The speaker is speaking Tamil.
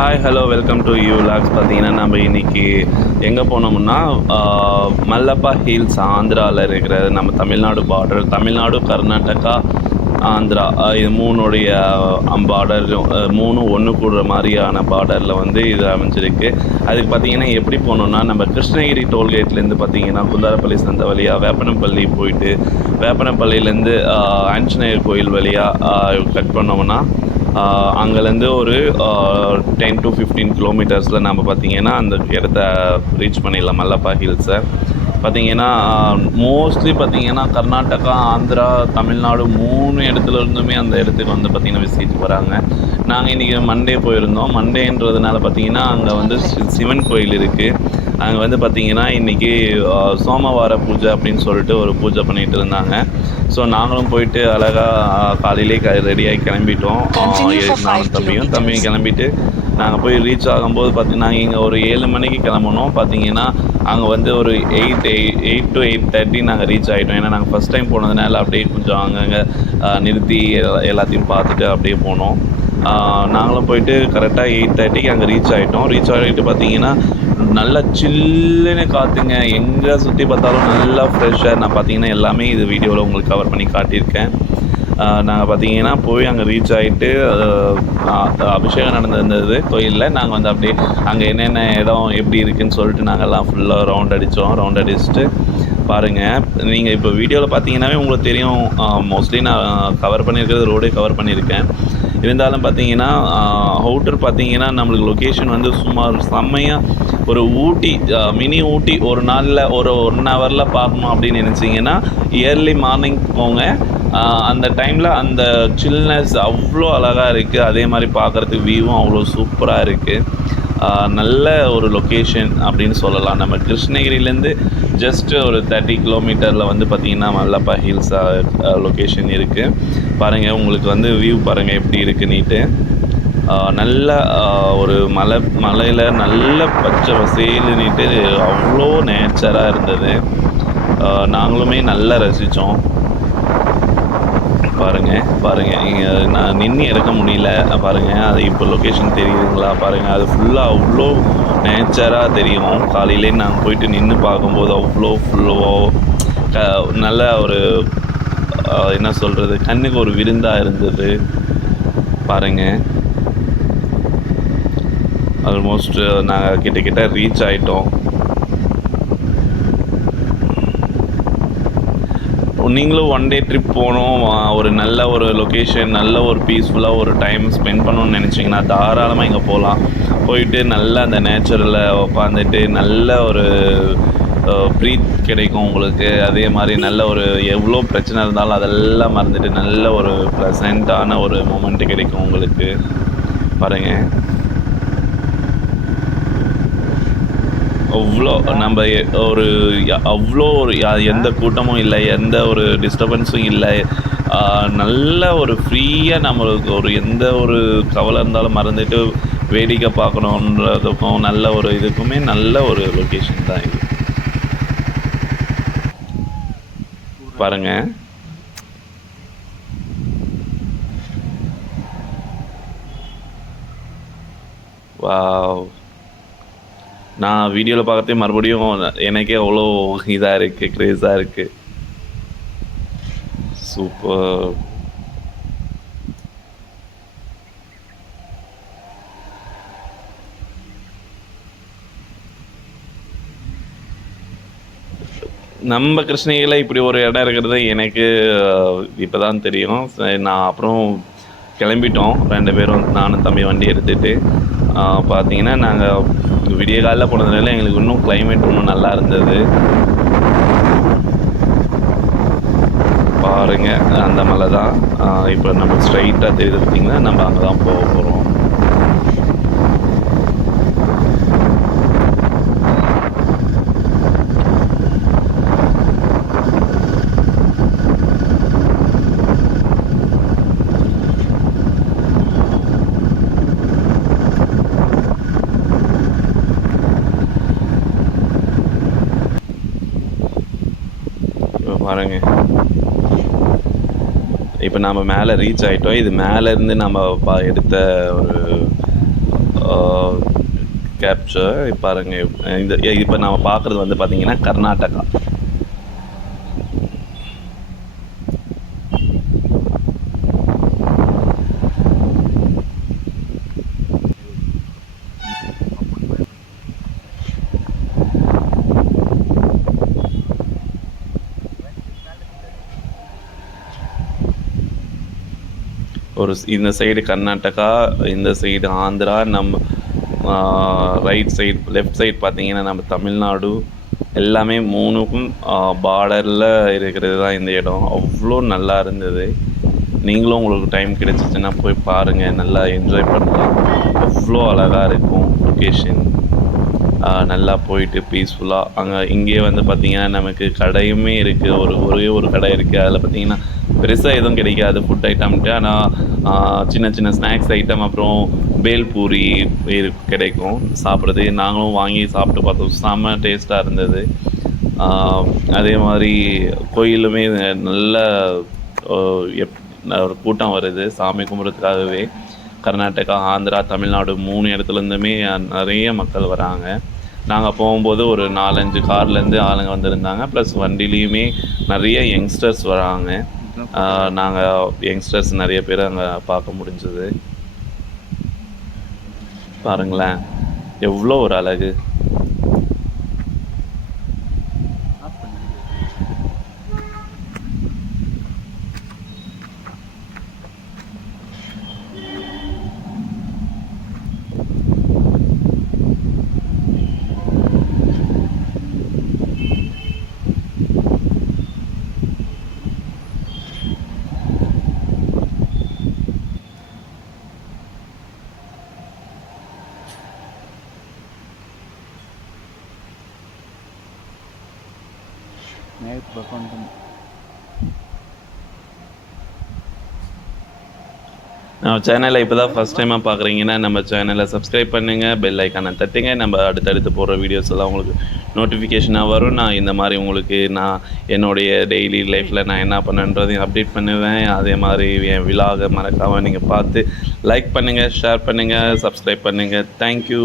Hi hello welcome to you logs. பார்த்தீங்கன்னா நம்ம இன்றைக்கி எங்கே போனோம்னா மல்லப்பா ஹில்ஸ் ஆந்திராவில் இருக்கிற நம்ம தமிழ்நாடு பார்டர், தமிழ்நாடு கர்நாடகா ஆந்திரா இது மூணுடைய பார்டர், மூணும் ஒன்று கூடுற மாதிரியான பார்டரில் வந்து இது அமைஞ்சிருக்கு. அதுக்கு பார்த்திங்கன்னா எப்படி போகணுன்னா, நம்ம கிருஷ்ணகிரி டோல்கேட்லேருந்து பார்த்திங்கன்னா குந்தாரப்பள்ளி சந்தை வழியாக வேப்பனப்பள்ளி போயிட்டு வேப்பனப்பள்ளியிலேருந்து ஆஞ்சநேயர் கோயில் வழியாக கட் பண்ணோம்னா அங்கேருந்து ஒரு 10 to 15 கிலோமீட்டர்ஸில் நம்ம பார்த்திங்கன்னா அந்த இடத்த ரீச் பண்ணிடலாம். மல்லப்பா ஹில்ஸை பார்த்திங்கன்னா மோஸ்ட்லி பார்த்திங்கன்னா கர்நாடகா, ஆந்திரா, தமிழ்நாடு 3 இடத்துலேருந்துமே அந்த இடத்துக்கு வந்து பார்த்திங்கன்னா விசிட் வராங்க. நாங்கள் இன்றைக்கி மண்டே போயிருந்தோம். மண்டேன்றதுனால பார்த்திங்கன்னா அங்கே வந்து சிவன் கோயில் இருக்குது. அங்கே வந்து பார்த்திங்கன்னா இன்றைக்கி சோமவார பூஜை அப்படின்னு சொல்லிட்டு ஒரு பூஜை பண்ணிகிட்டு இருந்தாங்க. ஸோ நாங்களும் போயிட்டு அழகாக காலையிலே ரெடியாகி கிளம்பிட்டோம். நானும் தம்பியும் கிளம்பிட்டு நாங்கள் போய் ரீச் ஆகும்போது பார்த்திங்கன்னா நாங்கள் இங்கே ஒரு 7 மணிக்கு கிளம்பணும். பார்த்திங்கன்னா அங்கே வந்து ஒரு 8 to 8:30 நாங்கள் ரீச் ஆகிட்டோம். ஏன்னா நாங்கள் ஃபஸ்ட் டைம் போனதுனால அப்படியே கொஞ்சம் அங்கங்கே நிறுத்தி எல்லாத்தையும் பார்த்துட்டு அப்படியே போனோம். நாங்களும் போயிட்டு கரெக்டாக 8:30க்கு அங்கே ரீச் ஆகிட்டோம். ரீச் ஆகிட்டு பார்த்திங்கன்னா நல்லா சில்லுன்னு காற்றுங்க, எங்கே சுற்றி பார்த்தாலும் நல்லா ஃப்ரெஷ்ஷாக. நான் பார்த்திங்கன்னா எல்லாமே இது வீடியோவில் உங்களுக்கு கவர் பண்ணி காட்டியிருக்கேன். நாங்கள் பார்த்திங்கன்னா போய் அங்கே ரீச் ஆகிட்டு அபிஷேகம் நடந்திருந்தது கோயிலில். நாங்கள் வந்து அப்படியே அங்கே என்னென்ன இடம் எப்படி இருக்குதுன்னு சொல்லிட்டு நாங்கள்லாம் ஃபுல்லாக ரவுண்ட் அடிச்சுட்டு பாருங்கள். நீங்கள் இப்போ வீடியோவில் பார்த்தீங்கன்னாவே உங்களுக்கு தெரியும். மோஸ்ட்லி நான் கவர் பண்ணியிருக்கிறது ரோடே கவர் பண்ணியிருக்கேன். இருந்தாலும் பார்த்தீங்கன்னா அவுட்டர் பார்த்தீங்கன்னா நம்மளுக்கு லொக்கேஷன் வந்து சுமார் செம்மையாக ஒரு ஊட்டி, மினி ஊட்டி ஒரு நாளில் ஒரு 1 ஹவரில் பார்க்கணும் அப்படின்னு நினச்சிங்கன்னா இயர்லி மார்னிங் போங்க. அந்த டைமில் அந்த சில்னஸ் அவ்வளோ அழகாக இருக்குது. அதே மாதிரி பார்க்குறதுக்கு வியூவும் அவ்வளோ சூப்பராக இருக்குது. நல்ல ஒரு லொக்கேஷன் அப்படின்னு சொல்லலாம். நம்ம கிருஷ்ணகிரிலேருந்து ஜஸ்ட்டு ஒரு 30 கிலோமீட்டரில் வந்து பார்த்திங்கன்னா மல்லப்பா ஹில்ஸ் லொக்கேஷன் இருக்குது. பாருங்கள், உங்களுக்கு வந்து வியூ பாருங்கள் எப்படி இருக்குன்னுட்டு. நல்ல ஒரு மலையில் நல்ல பச்சை வசேலுன்னுட்டு அவ்வளோ நேச்சராக இருந்தது. நாங்களுமே நல்லா ரசித்தோம். பாருங்கள் இங்கே நான் நின்று இறக்க முடியல. பாருங்கள், அது இப்போ லொக்கேஷன் தெரியுதுங்களா? பாருங்கள், அது ஃபுல்லாக அவ்வளோ நேச்சராக தெரியும். காலையிலே நாங்கள் போயிட்டு நின்று பார்க்கும்போது அவ்வளோ நல்ல ஒரு என்ன சொல்கிறது, கண்ணுக்கு ஒரு விருந்தாக இருந்தது. பாருங்கள், ஆல்மோஸ்ட் நாங்கள் கிட்ட ரீச் ஆகிட்டோம். நீங்களும் 1 டே ட்ரிப் போகணும், ஒரு நல்ல ஒரு லொக்கேஷன், நல்ல ஒரு பீஸ்ஃபுல்லாக ஒரு டைம் ஸ்பெண்ட் பண்ணணும்னு நினச்சிங்கன்னா தாராளமாக இங்கே போகலாம். போயிட்டு நல்லா அந்த நேச்சுரலில் உட்காந்துட்டு நல்ல ஒரு ப்ரீத் கிடைக்கும் உங்களுக்கு. அதே மாதிரி நல்ல ஒரு எவ்வளோ பிரச்சனை இருந்தாலும் அதெல்லாம் மறந்துட்டு நல்ல ஒரு ப்ளசண்ட்டான ஒரு மொமெண்ட்டு கிடைக்கும் உங்களுக்கு. பாருங்கள், அவ்வளோ நம்ம அவ்வளோ ஒரு எந்த கூட்டமும் இல்லை, எந்த ஒரு டிஸ்டர்பன்ஸும் இல்லை. நல்ல ஒரு ஃப்ரீயாக நம்மளுக்கு ஒரு எந்த ஒரு கவலை இருந்தாலும் மறந்துட்டு வேடிக்கை பார்க்கணுன்றதுக்கும் நல்ல ஒரு இதுக்குமே நல்ல ஒரு லொக்கேஷன் தான் இது. பாருங்கள், வாவ். நான் வீடியோவில் பார்க்கறதே மறுபடியும் எனக்கே அவ்வளோ இதாக இருக்குது, க்ரேஸாக இருக்குது. சூப்பர். நம்ம கிருஷ்ணகிரியில் இப்படி ஒரு இடம் இருக்கிறது எனக்கு இப்போ தான் தெரியும். நான் அப்புறம் கிளம்பிட்டோம் 2 பேரும், நானும் தம்பி வண்டி எடுத்துகிட்டு. பார்த்தீங்கன்னா நாங்கள் விடிய காலையில் போனதுனால எங்களுக்கு இன்னும் கிளைமேட் இன்னும் நல்லா இருந்தது. பாருங்கள், அந்த மலை தான் இப்போ நம்ம ஸ்ட்ரைட்டாக தெரியுது. பார்த்திங்கன்னா நம்ம அங்கே தான் போக போகிறோம். பாருங்க, இப்போ நம்ம மேலே ரீச் ஆகிட்டோம். இது மேலேருந்து நம்ம எடுத்த ஒரு கேப்சர். பாருங்கள், இப்போ நம்ம பார்க்குறது வந்து பார்த்திங்கன்னா கர்நாடகா. இந்த சைடு கர்நாடகா, இந்த சைடு ஆந்திரா, நம்ம ரைட் சைடு லெஃப்ட் சைடு பார்த்திங்கன்னா நம்ம தமிழ்நாடு. எல்லாமே 3க்கும் பார்டரில் இருக்கிறது தான் இந்த இடம். அவ்வளோ நல்லா இருந்தது. நீங்களும் உங்களுக்கு டைம் கிடைச்சிச்சின்னா போய் பாருங்கள், நல்லா என்ஜாய் பண்ணலாம். அவ்வளோ அழகாக இருக்கும் லொக்கேஷன். நல்லா போயிட்டு பீஸ்ஃபுல்லாக இங்கேயே வந்து பார்த்திங்கன்னா நமக்கு கடையுமே இருக்குது. ஒரே ஒரு கடை இருக்குது. அதில் பார்த்திங்கன்னா பெருசாக எதுவும் கிடைக்காது ஃபுட் ஐட்டம்ட்டு. ஆனால் சின்ன சின்ன ஸ்நாக்ஸ் ஐட்டம், அப்புறம் பேல்பூரி கிடைக்கும் சாப்பிட்றது. நாங்களும் வாங்கி சாப்பிட்டு பார்த்தோம். செம்ம டேஸ்ட்டாக இருந்தது. அதே மாதிரி கோயிலுமே நல்ல ஒரு கூட்டம் வருது சாமி கும்பிட்றதுக்காகவே. கர்நாடகா, ஆந்திரா, தமிழ்நாடு 3 இடத்துலேருந்துமே நிறைய மக்கள் வராங்க. நாங்கள் போகும்போது ஒரு 4-5 கார்லேருந்து ஆளுங்க வந்திருந்தாங்க. ப்ளஸ் வண்டிலேயுமே நிறைய யங்ஸ்டர்ஸ் வராங்க. நாங்கள் யங்ஸ்டர்ஸ் நிறைய பேர் அங்கே பார்க்க முடிஞ்சது. பாருங்களேன், எவ்வளோ ஒரு அழகு. நம்ம சேனலை இப்போ தான் ஃபஸ்ட் டைமாக பார்க்குறீங்கன்னா நம்ம சேனலை சப்ஸ்கிரைப் பண்ணுங்கள், பெல் ஐக்கானை தட்டுங்க. நம்ம அடுத்தடுத்து போடுற வீடியோஸ் எல்லாம் உங்களுக்கு நோட்டிஃபிகேஷனாக வரும். நான் இந்த மாதிரி உங்களுக்கு என்னுடைய டெய்லி லைஃப்பில் நான் என்ன பண்ணேன்றதையும் அப்டேட் பண்ணுவேன். அதே மாதிரி என் விலாகை மறக்காமல் நீங்கள் பார்த்து லைக் பண்ணுங்கள், ஷேர் பண்ணுங்கள், சப்ஸ்கிரைப் பண்ணுங்கள். தேங்க்யூ.